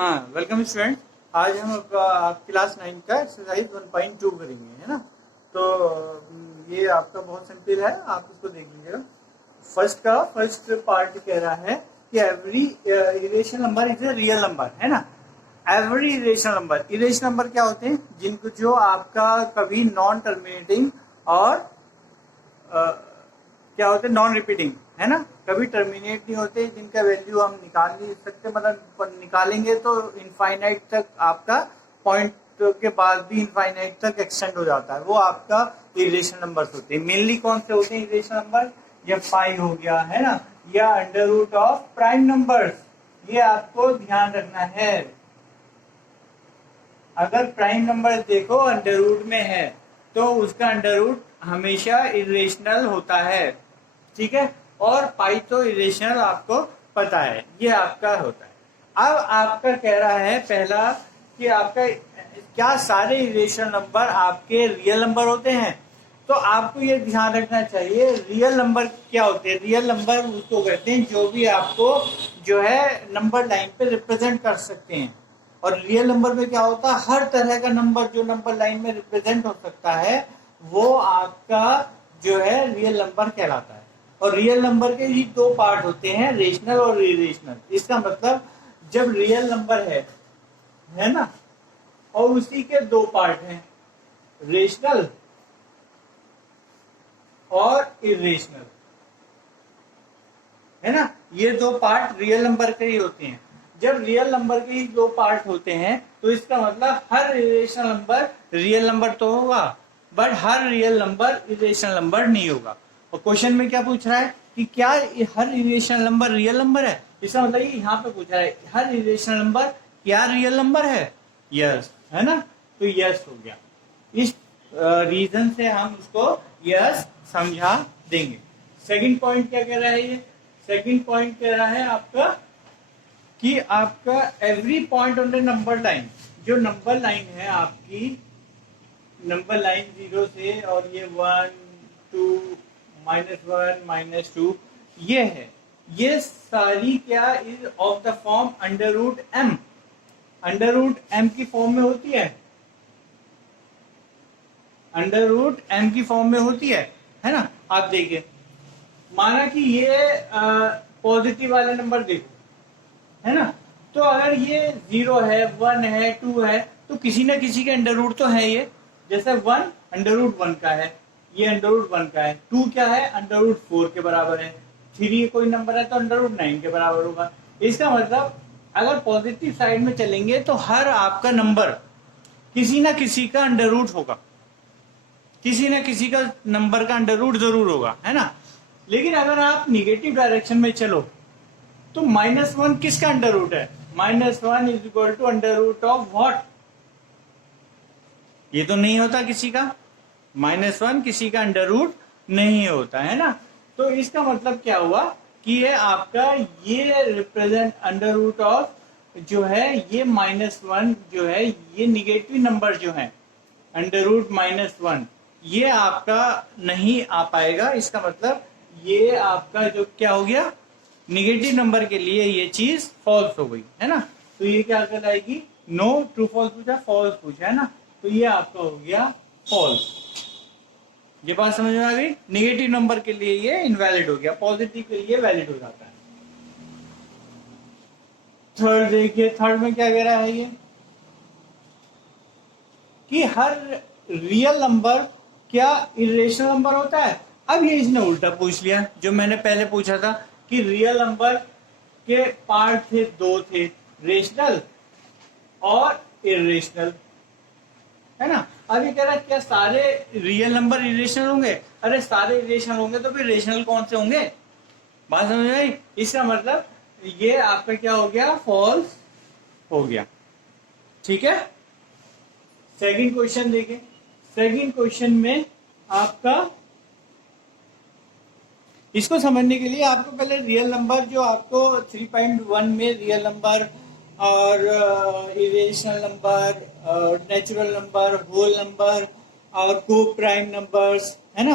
हाँ, welcome student. आज हम क्लास 9 का एक्सरसाइज 1.2 करेंगे, है ना। तो ये आपका बहुत सिंपल है, आप इसको देख लीजिएगा। फर्स्ट पार्ट कह रहा है कि every irrational number is a real number, है ना। एवरी इरेशनल नंबर क्या होते हैं? जिनको जो आपका कभी नॉन टर्मिनेटिंग और क्या होते हैं, नॉन रिपीटिंग, है ना। कभी टर्मिनेट नहीं होते, जिनका वैल्यू हम निकाल नहीं सकते, मतलब निकालेंगे तो इनफाइनाइट तक आपका पॉइंट के बाद भी इनफाइनाइट तक एक्सटेंड हो जाता है, वो आपका इरेशनल नंबर्स होते हैं। मेनली कौन से होते हैं इरेशनल नंबर? या पाई हो गया, है ना, या under root of prime numbers, ये आपको ध्यान रखना है। अगर प्राइम नंबर देखो अंडर रूट में है तो उसका अंडर रूट हमेशा इरेशनल होता है, ठीक है। और पाई तो इरेशनल आपको पता है, ये आपका होता है। अब आपका कह रहा है पहला कि आपका क्या सारे इरेशनल नंबर आपके रियल नंबर होते हैं? तो आपको ये ध्यान रखना चाहिए, रियल नंबर क्या होते हैं? रियल नंबर उसको कहते हैं जो भी आपको जो है नंबर लाइन पे रिप्रेजेंट कर सकते हैं। और रियल नंबर में क्या होता है? हर तरह का नंबर जो नंबर लाइन में रिप्रेजेंट हो सकता है वो आपका जो है रियल नंबर कहलाता है। और रियल नंबर के ही दो पार्ट होते हैं, रेशनल और इरेशनल। इसका मतलब जब रियल नंबर है ना, और उसी के दो पार्ट हैं, रेशनल और इरेशनल, है ना। ये दो पार्ट रियल नंबर के ही होते हैं। जब रियल नंबर के ही दो पार्ट होते हैं तो इसका मतलब हर इरेशनल नंबर रियल नंबर तो होगा, but her real number irrational number नहीं होगा। और क्वेश्चन में क्या पूछ रहा है कि क्या हर इरेशनल नंबर रियल नंबर है? इसका मतलब ये यहाँ पे पूछ रहा है हर इरेशनल नंबर क्या रियल नंबर है? यस, है ना। तो यस हो गया। इस रीजन से हम इसको यस समझा देंगे। सेकंड पॉइंट क्या कह रहा है? ये सेकंड पॉइंट कह रहा है आपका कि आपका every point on the number line, जो नंबर लाइन है आपकी, नंबर लाइन 0 से और ये 1 2 -1 -2 ये है, ये सारी क्या is of the form under root M. Under root M की फॉर्म में होती है, अंडर रूट एम की फॉर्म में होती है ना। आप देखिए, माना कि ये पॉजिटिव वाले नंबर देखो, है ना। तो अगर ये 0 है, 1 है, 2 है, तो किसी ना किसी के अंडर रूट तो है ये। जैसे 1 अंडर रूट 1 का है, ये अंडर रूट 1 का है। 2 क्या है? अंडर रूट 4 के बराबर है। 3 कोई नंबर है तो अंडर रूट 9 के बराबर होगा। इसका मतलब अगर पॉजिटिव साइड में चलेंगे तो हर आपका नंबर किसी ना किसी का अंडर रूट होगा, किसी ना किसी का नंबर का अंडर रूट जरूर होगा, है ना। लेकिन अगर आप निगेटिव डायरेक्शन में चलो तो -1 किसका अंडर रूट है? -1 is equal to under root of what? ये तो नहीं होता किसी का, -1 किसी का अंडर रूट नहीं होता, है ना। तो इसका मतलब क्या हुआ कि ये आपका ये रिप्रेजेंट अंडर रूट ऑफ जो है ये -1 जो है, ये निगेटिव नंबर जो है अंडर रूट -1, ये आपका नहीं आ पाएगा। इसका मतलब ये आपका जो क्या हो गया, निगेटिव नंबर के लिए ये चीज फॉल्स हो गई, है ना। तो ये क्या कहलाएगी? नो, ट्रू फॉल्स पूछा, फॉल्स पूछा, है ना। तो ये आपका हो गया फॉल्स। ये बात समझ में आ गई? निगेटिव नंबर के लिए ये इनवैलिड हो गया, पॉजिटिव के लिए वैलिड हो जाता है। थर्ड देखिए, थर्ड में क्या कह रहा है ये कि हर रियल नंबर क्या इरेशनल नंबर होता है? अब ये इसने उल्टा पूछ लिया, जो मैंने पहले पूछा था कि रियल नंबर के पार्ट थे, दो थे, रेशनल और इरेशनल, है ना। अब ये कह रहा है क्या सारे रियल नंबर इरेशनल होंगे? अरे सारे इरेशनल होंगे तो फिर रेशनल कौन से होंगे? बात समझ में आई? इसका मतलब ये आपका क्या हो गया? फॉल्स हो गया, ठीक है। सेकंड क्वेश्चन देखिए। सेकंड क्वेश्चन में आपका, इसको समझने के लिए आपको पहले रियल नंबर जो आपको 3.1 में रियल नंबर और इरेशनल नंबर और नेचुरल नंबर, होल नंबर और को प्राइम नंबर्स, है ना,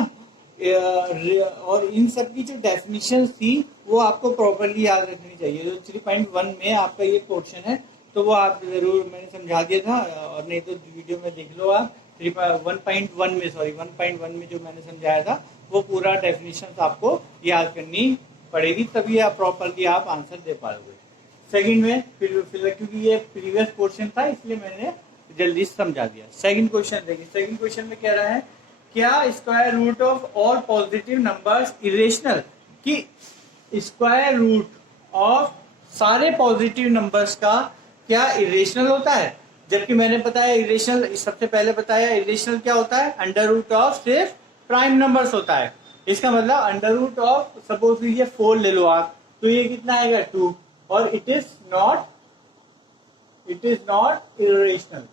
और इन सब की जो डेफिनेशन थी वो आपको प्रॉपरली याद रखनी चाहिए। जो 3.1 में आपका ये पोर्शन है तो वो आप जरूर मैंने समझा दिया था, और नहीं तो वीडियो में देख लो आप। 1.1 में, सॉरी 1.1 में जो मैंने समझाया था वो पूरा डेफिनेशन आपको याद करनी पड़ेगी, तभी आप प्रॉपरली आप आंसर दे पाओगे। सेकंड में फिर क्योंकि ये प्रीवियस क्वेश्चन था इसलिए मैंने जल्दी समझा दिया। सेकंड क्वेश्चन देखिए, सेकंड क्वेश्चन में कह रहा है क्या square root of all positive numbers irrational, कि स्क्वायर रूट ऑफ सारे पॉजिटिव नंबर्स का क्या इरेशनल होता है। जबकि मैंने बताया इरेशनल, सबसे पहले बताया इरेशनल क्या होता है, अंडर रूट ऑफ सिर्फ प्राइम नंबर्स होता है। इसका मतलब अंडर रूट ऑफ सपोज लीजिए 4 ले लो आप, तो ये कितना आएगा 2, और इट इज नॉट इरेशनल,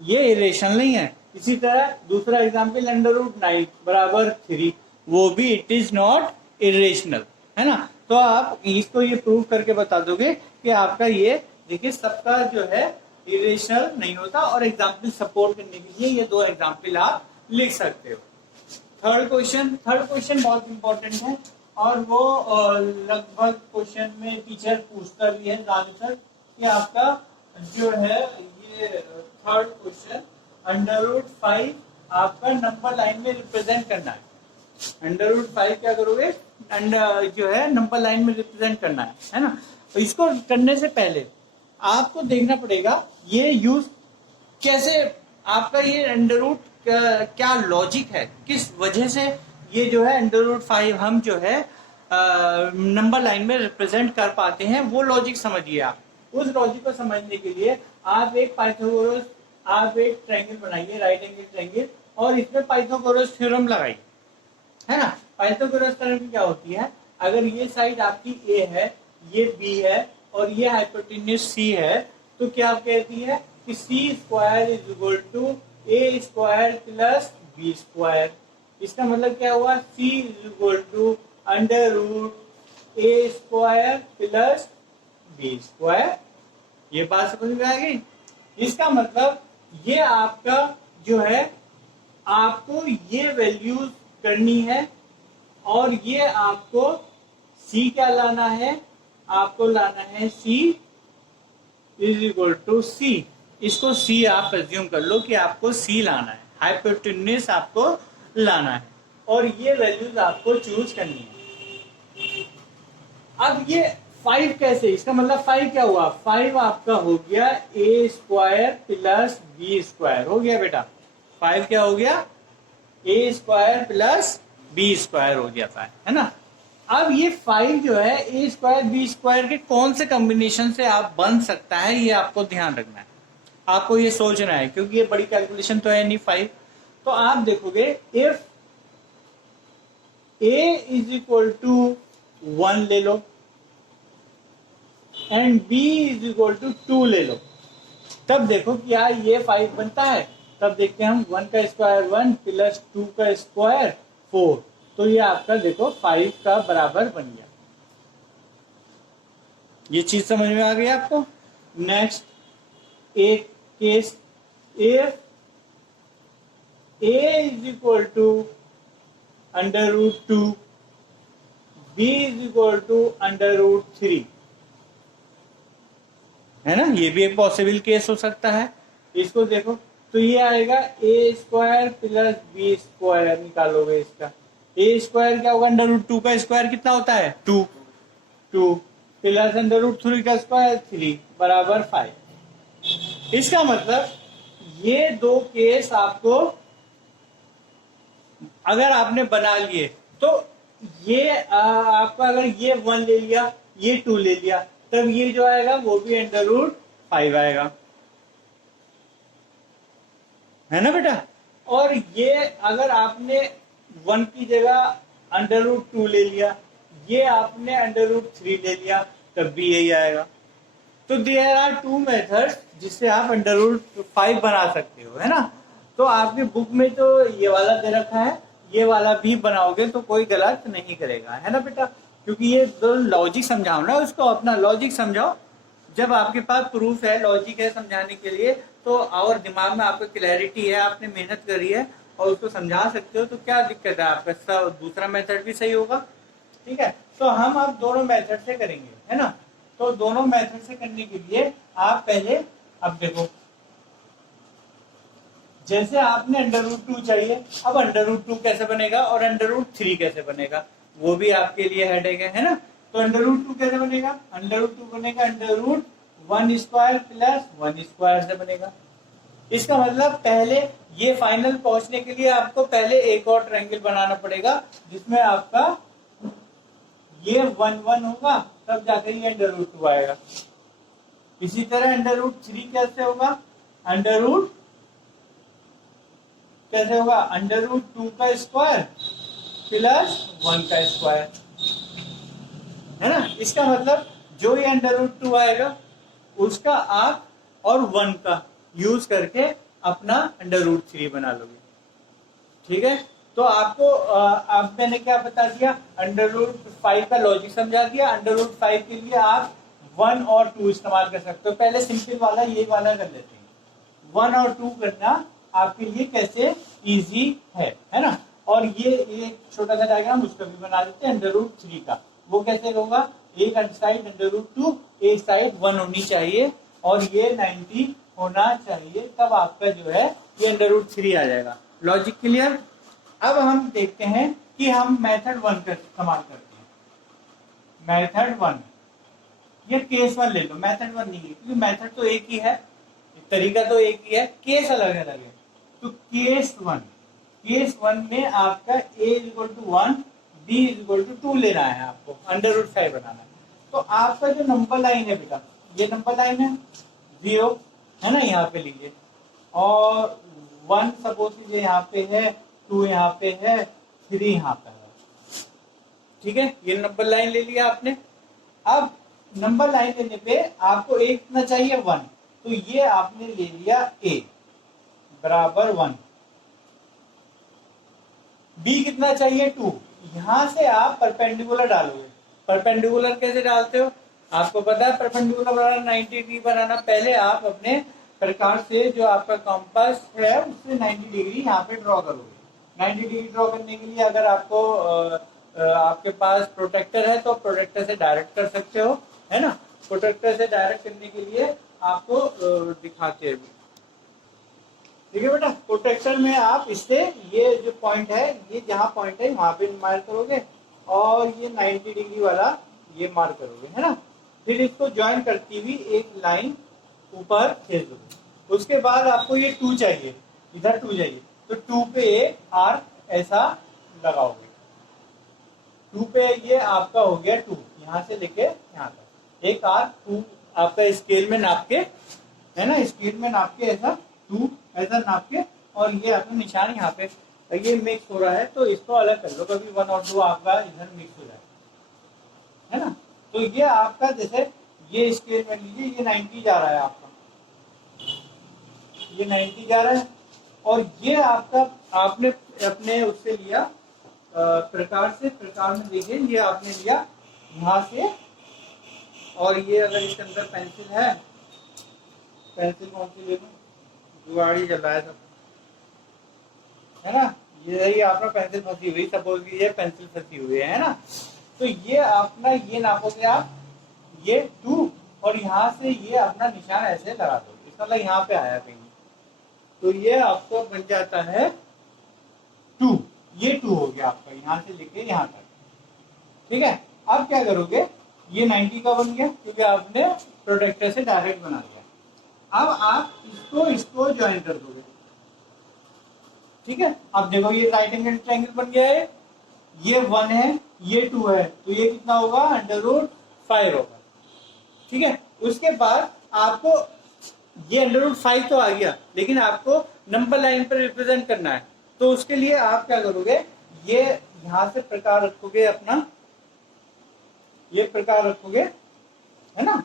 ये इरेशनल नहीं है। इसी तरह दूसरा एग्जाम्पल अंडर रूट 9 बराबर 3, वो भी इट इज नॉट इरेशनल, है ना। तो आप इसको ये प्रूव करके बता दोगे कि आपका ये देखिए सबका जो है इरेशनल नहीं होता, और एग्जाम्पल सपोर्ट करने के लिए ये 2 एग्जाम्पल आप लिख सकते हो। थर्ड क्वेश्चन बहुत इंपॉर्टेंट है, और वो लगभग क्वेश्चन में टीचर पूछता भी है ज्यादातर कि आपका जो है ये थर्ड क्वेश्चन अंडर रूट 5 आपका नंबर लाइन में रिप्रेजेंट करना है। अंडर रूट 5 क्या करोगे, जो है नंबर लाइन में रिप्रेजेंट करना है ना। तो इसको करने से पहले आपको देखना पड़ेगा ये यूज कैसे, आपका ये अंडर रूट क्या लॉजिक है, किस वजह से ये जो है अंडर रूट 5 हम जो है नंबर लाइन में रिप्रेजेंट कर पाते हैं, वो लॉजिक समझिए आप। उस लॉजिक को समझने के लिए आप एक पाइथागोरस, आप एक ट्रायंगल बनाइए, राइट एंगल ट्रायंगल, और इसमें पाइथागोरस थ्योरम लगाइए, है ना। पाइथागोरस थ्योरम क्या होती है, अगर ये साइड आपकी ए है, ये बी है, और ये हाइपोटेन्यूज सी है, तो क्या कहती है कि c square is equal to a square plus b square. इसका मतलब क्या हुआ, c is equal to under root a square plus b square. ये बात समझ में आ गई। इसका मतलब ये आपका जो है आपको ये वैल्यूज करनी है, और ये आपको सी क्या लाना है, आपको लाना है सी इज इक्वल टू सी। इसको सी आप एज्यूम कर लो कि आपको सी लाना है, हाइपोटेन्यूज आपको लाना है, और ये वैल्यूज आपको चूज करनी है। अब ये 5 कैसे, इसका मतलब 5 क्या हुआ, 5 आपका हो गया ए स्क्वायर प्लस बी स्क्वायर हो गया बेटा। 5 क्या हो गया, ए स्क्वायर प्लस बी स्क्वायर हो गया 5, है ना। अब ये 5 जो है ए स्क्वायर बी स्क्वायर के कौन से कॉम्बिनेशन से आप बन सकता है, ये आपको ध्यान रखना है, आपको ये सोचना है, क्योंकि ये बड़ी कैलकुलेशन तो है नहीं 5। तो आप देखोगे if A is equal to 1 ले लो and b is equal to 2 ले लो, तब देखो क्या ये 5 बनता है। तब देखते हैं हम 1 का स्क्वायर 1 प्लस 2 का स्क्वायर 4, तो ये आपका देखो 5 का बराबर बन गया। ये चीज समझ में आ गई आपको। नेक्स्ट एक केस, if A is equal to under root 2, B is equal to under root 3, है ना, ये भी एक पॉसिबल केस हो सकता है। इसको देखो तो ये आएगा ए स्क्वायर प्लस बी स्क्वायर, निकालोगे इसका ए स्क्वायर क्या होगा, अंडर रूट 2 का स्क्वायर कितना होता है 2 प्लस अंडर रूट 3 का स्क्वायर 3 बराबर 5। इसका मतलब ये 2 केस आपको अगर आपने बना लिए, तो ये आपका अगर ये 1 ले लिया, ये 2 ले लिया, तब ये जो आएगा वो भी अंडर रूट 5 आएगा, है ना बेटा। और ये अगर आपने 1 की जगह अंडर रूट 2 ले लिया, ये आपने अंडर रूट 3 ले लिया, तब भी यही आएगा। तो देयर आर 2 मेथड्स जिससे आप अंडर रूट 5 बना सकते हो, है ना। तो आपके बुक में तो ये वाला दे रखा है, ये वाला भी बनाओगे तो कोई गलत नहीं करेगा, है ना बेटा। क्योंकि ये जो लॉजिक समझाओ ना, उसको अपना लॉजिक समझाओ। जब आपके पास प्रूफ है, लॉजिक है समझाने के लिए, तो और दिमाग में आपको क्लैरिटी है, आपने मेहनत करी है और उसको समझा सकते हो, तो क्या दिक्कत है, आपका दूसरा मेथड भी सही होगा। ठीक है, तो हम आप दोनों मेथड से करेंगे, है ना। तो दोनों मेथड से करने के लिए आप पहले, अब देखो जैसे आपने √2 चाहिए, अब √2 कैसे बनेगा और √3 कैसे बनेगा वो भी आपके लिए हेडेक है ना। तो √2 कैसे बनेगा, √2 बनेगा √1² प्लस 1² से बनेगा। इसका मतलब पहले ये फाइनल पहुंचने के लिए आपको पहले एक और ट्रायंगल बनाना पड़ेगा जिसमें आपका ये 1 1 होगा, तब जाकर ये √2 आएगा। इसी तरह √3 कैसे होगा, कैसे होगा, √2 का स्क्वायर प्लस 1 का स्क्वायर, है ना। इसका मतलब जो ये √2 आएगा उसका आप और 1 का यूज करके अपना √3 बना लोगे, ठीक है। तो आपको अब मैंने क्या बता दिया, √5 का लॉजिक समझा दिया। √5 के लिए आप 1 और 2 इस्तेमाल कर सकते हो। पहले सिंपल वाला ये वाला कर लेते हैं, 1 और 2 करना आपके लिए कैसे इजी है ना। और ये एक छोटा सा डायग्राम उसका भी बना देते हैं √3 का। वो कैसे होगा, एक साइड √2 एक साइड 1 होनी चाहिए और ये 90 होना चाहिए, तब आपका जो है ये √3 आ जाएगा। Logic clear. अब हम देखते हैं कि हम मेथड 1 का इस्तेमाल करते हैं। मेथड 1 ये केस 1 ले लो, मेथड 1 नहीं है क्योंकि मेथड तो एक ही है, तरीका तो एक ही है, केस अलग अलग है। तो केस 1 में आपका a = 1 b = 2 लेना है, आपको √5 बनाना है। तो आपका जो नंबर लाइन है बेटा, ये नंबर लाइन है 0 है ना, यहाँ पे लीजिए, और 1 सपोज लीजिए यहाँ पे है, 2 यहाँ पे है, 3 यहाँ पे है, ठीक है। ये नंबर लाइन ले लिया आपने। अब नंबर लाइन लेने पे आपको a कितना चाहिए 1, तो ये आपने ले लिया a बराबर 1, b कितना चाहिए 2, यहां से आप परपेंडिकुलर डालोगे। परपेंडिकुलर कैसे डालते हो, आपको पता है परपेंडिकुलर बनाना 90 डिग्री बनाना। पहले आप अपने प्रकार से जो आपका कंपास है उससे 90 डिग्री यहाँ पे ड्रॉ करोगे। 90 डिग्री ड्रॉ करने के लिए अगर आपको आपके पास प्रोटेक्टर है तो प्रोटेक्टर से डायरेक्ट कर सकते हो, है ना। प्रोटेक्टर से डायरेक्ट करने के लिए आपको दिखाते हैं, ठीक है बेटा। प्रोटेक्टर में आप इससे ये जो पॉइंट है, ये जहाँ पॉइंट है वहां पे मार्क करोगे और ये 90 डिग्री वाला ये मार्क करोगे, है ना। फिर इसको ज्वाइन करती हुई एक लाइन ऊपर खींच दोगे। उसके बाद आपको ये 2 चाहिए, इधर 2 चाहिए, तो 2 पे आर्क ऐसा लगाओगे। 2 पे ये आपका हो गया 2, यहाँ से लेके यहाँ तक एक आर्क 2 आपका स्केल में नाप के, है ना, स्केल में नाप के ऐसा 2 ऐसा नाप के, और ये आपका निशान यहाँ पे ये मिक्स हो रहा है तो इसको अलग कर लो, कभी 1 और 2 आपका इधर मिक्स हो जाए, है ना। तो ये आपका जैसे ये स्केल में लीजिए, ये 90 जा रहा है आपका, ये 90 जा रहा है, और ये आपका आपने अपने उससे लिया प्रकार में देखिए, ये आपने लिया यहाँ से, और ये अगर इसके अंदर पेंसिल है, पेंसिल कौन सी ले लूं, जुगाड़ी चल रहा है सब, है ना। ये आपका पेंसिल फंसी हुई, सपोज कीजिए पेंसिल फंसी हुई है ना। तो ये अपना ये नापोगे आप, ये 2, और यहाँ से ये अपना निशान ऐसे लगा दो, इसका मतलब यहाँ पे आया कहीं, तो ये आपको बन जाता है 2, ये 2 हो गया आपका यहाँ से लेके यहाँ तक, ठीक है। अब क्या करोगे, ये 90 का बन गया क्योंकि आपने प्रोटेक्टर से डायरेक्ट बना दिया। अब आप इसको ज्वाइन कर दोगे, ठीक है। अब देखो ये राइट एंगल ट्रायंगल बन गया है, ये 1 है, ये 2 है, तो ये कितना होगा √5 होगा, ठीक है। उसके बाद आपको ये √5 तो आ गया, लेकिन आपको नंबर लाइन पर रिप्रेजेंट करना है, तो उसके लिए आप क्या करोगे, ये यहां से प्रकार रखोगे अपना, ये प्रकार रखोगे, है ना।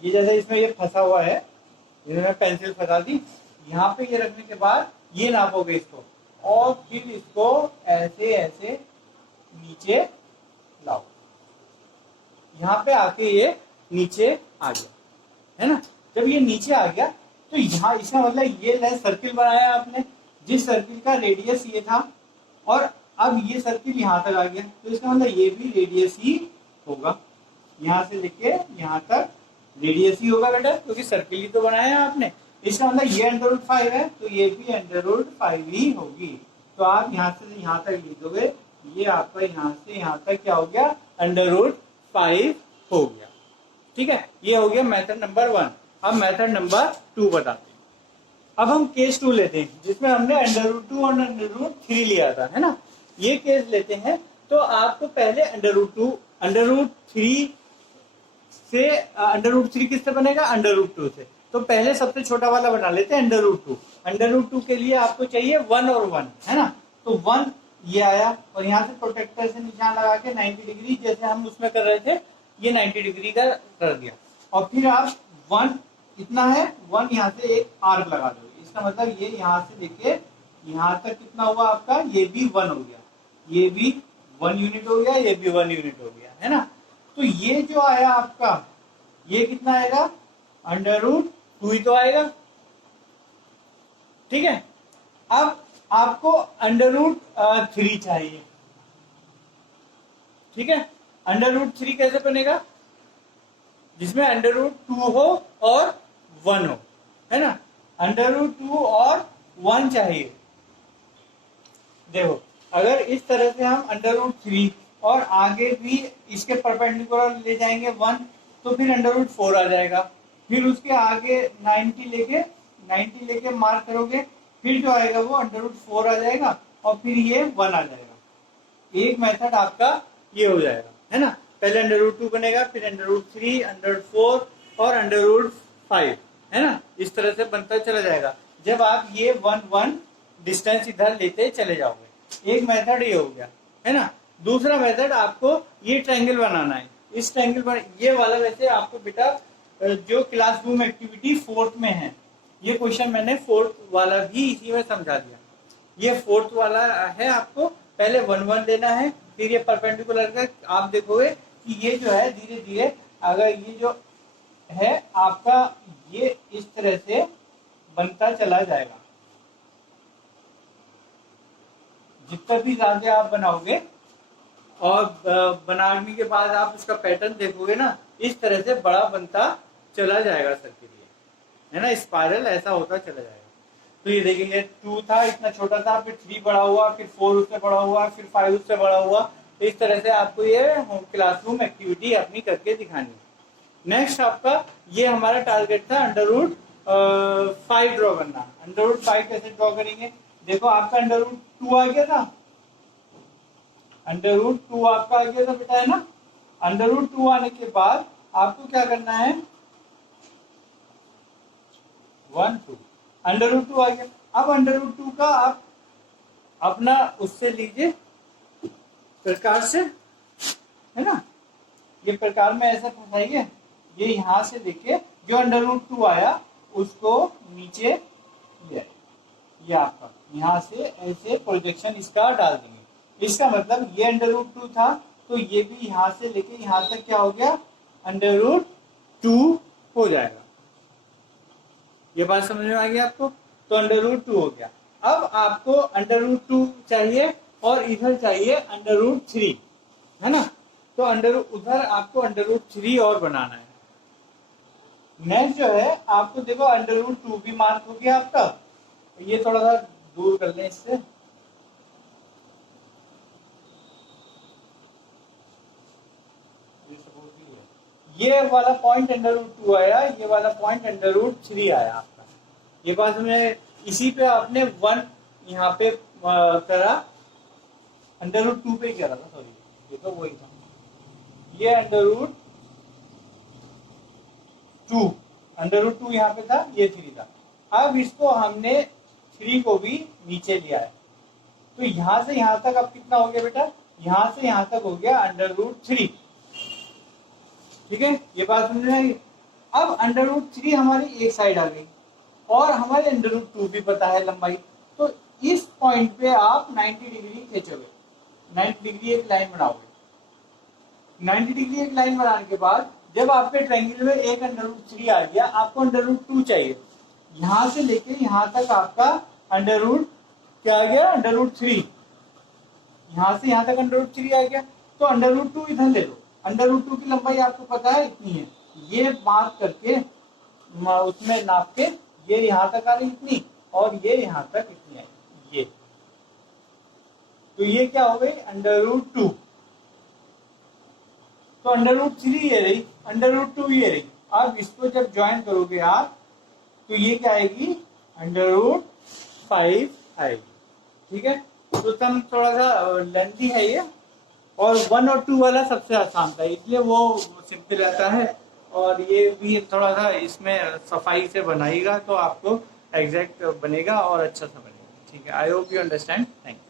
ये जैसे इसमें ये फंसा हुआ है, इन्होंने पेंसिल फंसा दी, यहाँ पे ये रखने के बाद ये नापोगे इसको, और फिर इसको ऐसे ऐसे नीचे लाओ, यहाँ पे आके ये नीचे आ गया, है ना। जब ये नीचे आ गया तो यहाँ इसका मतलब ये सर्किल बनाया आपने, जिस सर्किल का रेडियस ये था, और अब ये सर्किल यहाँ तक आ गया, तो इसका मतलब ये भी रेडियस ही होगा, यहाँ से लेके यहाँ तक रेडियस ही होगा बेटा, क्योंकि सर्किल ही तो बनाया है आपने। इसका मतलब ये अंडर रूट 5 है तो ये भी अंडर रूट 5 ही होगी। तो आप यहाँ से यहाँ तक लिख दोगे, ये आपका यहाँ से यहाँ तक क्या हो गया, अंडर रूट 5 हो गया। ठीक है, ये हो गया मेथड नंबर 1। अब मेथड नंबर 2 बताते हैं। अब हम केस 2 लेते हैं, जिसमें हमने अंडर रूट 2 और अंडर रूट 3 लिया था, है ना। ये केस लेते हैं तो आपको पहले अंडर रूट 2, अंडर रूट 3 से, अंडर रूट 3 किससे बनेगा, अंडर रूट 2 से। तो पहले सबसे छोटा वाला बना लेते हैं अंडर रूट 2। अंडर रूट 2 के लिए आपको चाहिए 1 और 1, है ना। तो 1 ये आया और यहाँ से प्रोटेक्टर से निशान लगा के 90 डिग्री, जैसे हम उसमें कर रहे थे, ये 90 डिग्री का कर दिया। और फिर आप 1 इतना है, 1 यहाँ से एक आर्क लगा दो। इसका मतलब ये यहाँ से लेके यहाँ तक कितना हुआ आपका, ये भी 1 हो गया, ये भी 1 यूनिट हो गया, ये भी 1 यूनिट हो गया, है ना। तो ये जो आया आपका, ये कितना आएगा, अंडर रूट 2 ही तो आएगा। ठीक है, अब आपको अंडर रूट 3 चाहिए। ठीक है, अंडर रूट 3 कैसे बनेगा, जिसमें अंडर रूट 2 हो और 1 हो, है ना। अंडर रूट 2 और 1 चाहिए। देखो, अगर इस तरह से हम अंडर रूट 3 और आगे भी इसके परपेंडिकुलर ले जाएंगे 1, तो फिर अंडर रूट 4 आ जाएगा। फिर उसके आगे 90 लेके मार्क करोगे, फिर जो आएगा वो अंडर रूट 4 आ जाएगा और फिर ये 1 आ जाएगा। एक मेथड आपका ये हो जाएगा, है ना। पहले अंडर रूट 2 बनेगा, फिर अंडर रूट 3, अंडर रूट 4 और अंडर रूट 5, है ना। इस तरह से बनता चला जाएगा जब आप ये 1 डिस्टेंस इधर लेते चले जाओगे। एक मेथड ये हो गया, है ना। दूसरा मेथड आपको ये ट्रायंगल बनाना है। इस ट्रायंगल ये वाला वैसे आपको बेटा जो क्लासरूम एक्टिविटी 4th में है, ये क्वेश्चन मैंने 4th वाला भी इसी में समझा दिया। ये 4th वाला है, आपको पहले 1 लेना है, फिर ये परपेंडिकुलर का आप देखोगे कि ये जो है धीरे धीरे, अगर ये जो है आपका ये इस तरह से बनता चला जाएगा। जितना भी ज्यादा आप बनाओगे और बनाने के बाद आप उसका पैटर्न देखोगे ना, इस तरह से बड़ा बनता चला जाएगा सर्किल, है ना। स्पाइरल ऐसा होता चला जाएगा। तो ये देखेंगे 2 था, इतना छोटा था, फिर 3 बड़ा हुआ, फिर 4 उससे बड़ा हुआ, फिर 5 उससे बड़ा हुआ। तो इस तरह से आपको ये क्लासरूम एक्टिविटी अपनी करके दिखानी है। नेक्स्ट आपका ये हमारा टारगेट था अंडर रूट 5 ड्रॉ करना। अंडर रूट 5 कैसे ड्रॉ करेंगे, देखो आपका अंडर रूट 2 आ गया था, अंडर रूट 2 आपका आ गया था बेटा, है ना। अंडर रूट 2 आने के बाद आपको क्या करना है, 1 2 अंडर रूट 2 आ गया। अब अंडर रूट 2 का आप अपना उससे लीजिए प्रकार से, है ना। ये प्रकार में ऐसा फंसाइए, ये यहां से लेके जो अंडर रूट 2 आया उसको नीचे ले आए, ये आपका यहाँ से ऐसे प्रोजेक्शन इसका डाल देंगे। इसका मतलब ये अंडर रूट 2 था, तो ये भी यहाँ से लेके यहाँ तक क्या हो गया, अंडर रूट 2 हो जाएगा। ये बात समझ में आ गई आपको। तो अंडर रूट 2 हो गया। अब आपको अंडर रूट 2 चाहिए और इधर चाहिए अंडर रूट 3, है ना। तो उधर आपको अंडर रूट 3 और बनाना है। नेक्स्ट जो है आपको देखो अंडर रूट 2 भी मार्क हो गया आपका। ये थोड़ा सा दूर कर लें इससे, ये वाला पॉइंट अंडर रूट 2 आया, ये वाला पॉइंट अंडर रूट 3 आया आपका। ये बात में इसी पे आपने 1 यहाँ पे करा, अंडर रूट 2 पे करा था, सॉरी ये तो वही था। ये अंडर रूट 2, अंडर रूट 2 यहाँ पे था, ये 3 था। अब इसको हमने 3 को भी नीचे लिया है, तो यहाँ से यहाँ तक अब कितना हो गया बेटा, यहाँ से यहाँ तक हो गया अंडर रूट 3। ठीक है, ये बात समझ में आई। अब अंडर रूट 3 हमारी एक साइड आ गई और हमारे अंडर रूट 2 भी पता है लंबाई। तो इस पॉइंट पे आप 90 डिग्री खींचोगे, 90 डिग्री एक लाइन बनाओगे। 90 डिग्री एक लाइन बनाने के बाद जब आपके ट्रायंगल में एक अंडर रूट 3 आ गया, आपको अंडर रूट 2 चाहिए। यहां से लेके यहां तक आपका अंडर रूट क्या आ गया, अंडर रूट 3। यहां से यहां तक अंडर रूट 3 आ गया, तो अंडर रूट 2 इधर ले लो। अंडर रूट 2 की लंबाई आपको पता है इतनी है, ये मार्क करके उसमें नाप के ये यहाँ तक आ रही इतनी और ये यहाँ तक इतनी आई ये, तो ये क्या हो गई अंडर रूट 2। तो अंडर रूट 3 ये रही, अंडर रूट 2 ये रही। अब इसको जब ज्वाइन करोगे आप तो ये क्या आएगी अंडर रूट 5 आएगी। ठीक है, तो सम थोड़ा सा लेंथी है ये, और 1 और 2 वाला सबसे आसान था इसलिए वो सिंपल रहता है, और ये भी थोड़ा सा इसमें सफाई से बनाइएगा तो आपको एग्जैक्ट बनेगा और अच्छा सा बनेगा। ठीक है, I hope you understand. Thank you.